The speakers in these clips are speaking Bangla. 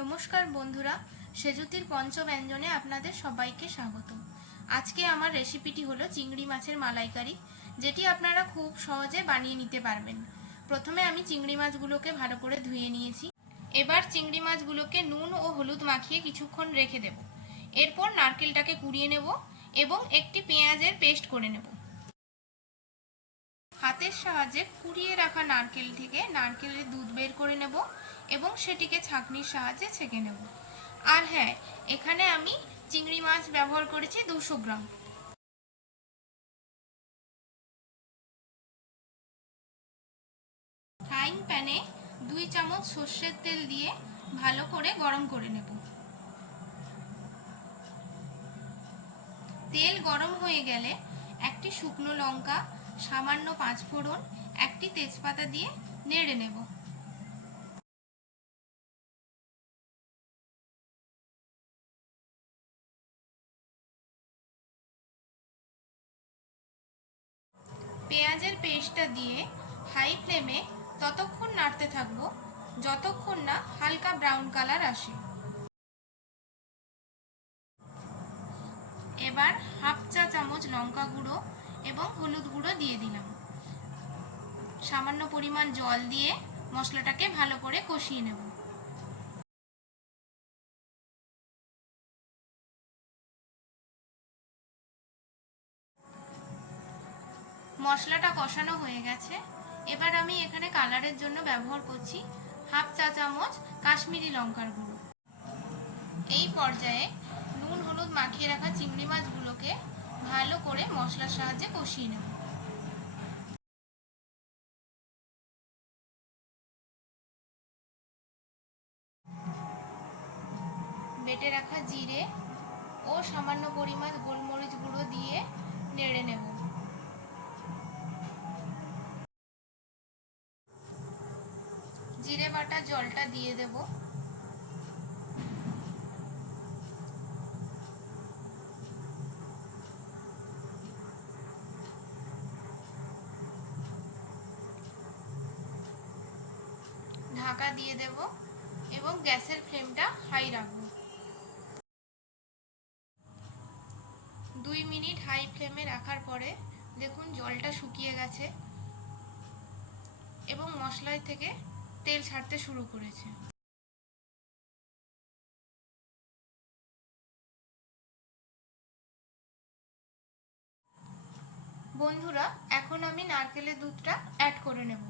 নমস্কার বন্ধুরা, সেজুতির পঞ্চব্যঞ্জনে আপনাদের সবাইকে স্বাগত। আজকে আমার রেসিপিটি হলো চিংড়ি মাছের মালাইকারি, যেটি আপনারা খুব সহজে বানিয়ে নিতে পারবেন। প্রথমে আমি চিংড়ি মাছগুলোকে ভালো করে ধুয়ে নিয়েছি। এবার চিংড়ি মাছগুলোকে নুন ও হলুদ মাখিয়ে কিছুক্ষণ রেখে দেব। এরপর নারকেলটাকে কুড়িয়ে নেব এবং একটি পেঁয়াজের পেস্ট করে নেব। হাতের সাহায্যে কুড়িয়ে রাখা নারকেল থেকে নারকেলের দুধ বের করে নেব এবং সেটিকে ছাঁকনির সাহায্যে ছেঁকে নেব। আর হ্যাঁ, এখানে আমি চিংড়ি মাছ ব্যবহার করেছি 200 গ্রাম। ফ্রাইং প্যানে 2 চামচ সর্ষের তেল দিয়ে ভালো করে গরম করে নেব। তেল গরম হয়ে গেলে একটি শুকনো লঙ্কা, সামান্য 5 ফোড়ন, একটি তেজপাতা দিয়ে নেড়ে নেব। পেঁয়াজের পেস্টটা দিয়ে হাই ফ্লেমে ততক্ষণ নাড়তে থাকবো যতক্ষণ না হালকা ব্রাউন কালার আসে। এবার হাফ চা চামচ লঙ্কা গুঁড়ো এবং হলুদ গুঁড়ো দিয়ে দিলাম। সামান্য পরিমাণ জল দিয়ে মশলাটাকে ভালো করে কষিয়ে নেব। মশলাটা কষানো হয়ে গেছে। এবার আমি এখানে কালারের জন্য ব্যবহার করছি হাফ চা চামচ কাশ্মীরি লঙ্কার গুঁড়ো। এই পর্যায়ে নুন হলুদ মাখিয়ে রাখা চিংড়ি মাছগুলোকে ভালো করে মশলার সাহায্যে কষিয়ে নেব। বেটে রাখা জিরে ও সামান্য পরিমাণ গোলমরিচ গুঁড়ো দিয়ে নেড়ে নেব। জিরে বাটা জলটা দিয়ে দেব। ঢাকা দিয়ে দেব এবং গ্যাসের ফ্লেমটা হাই রাখবো। 2 মিনিট হাই ফ্লেমে রাখার পরে দেখুন জলটা শুকিয়ে গেছে এবং মশলা থেকে তেল ছাড়তে শুরু করেছে। বন্ধুরা, এখন আমি নারকেলের দুধটা অ্যাড করে নেব।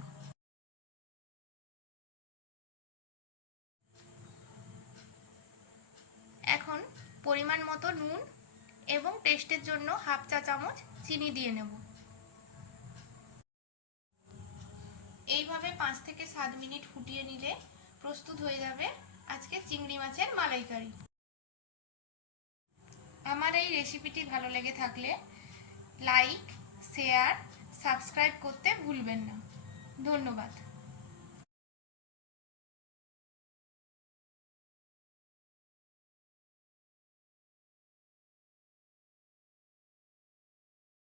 এখন পরিমাণ মতো নুন এবং টেস্টের জন্য হাফ চা চামচ চিনি দিয়ে নেব। এইভাবে 5 থেকে 7 মিনিট ফুটিয়ে নিলে প্রস্তুত হয়ে যাবে আজকে চিংড়ি মাছের মালাইকারি। আমার এই রেসিপিটি ভালো লেগে থাকলে লাইক, শেয়ার, সাবস্ক্রাইব করতে ভুলবেন না। ধন্যবাদ।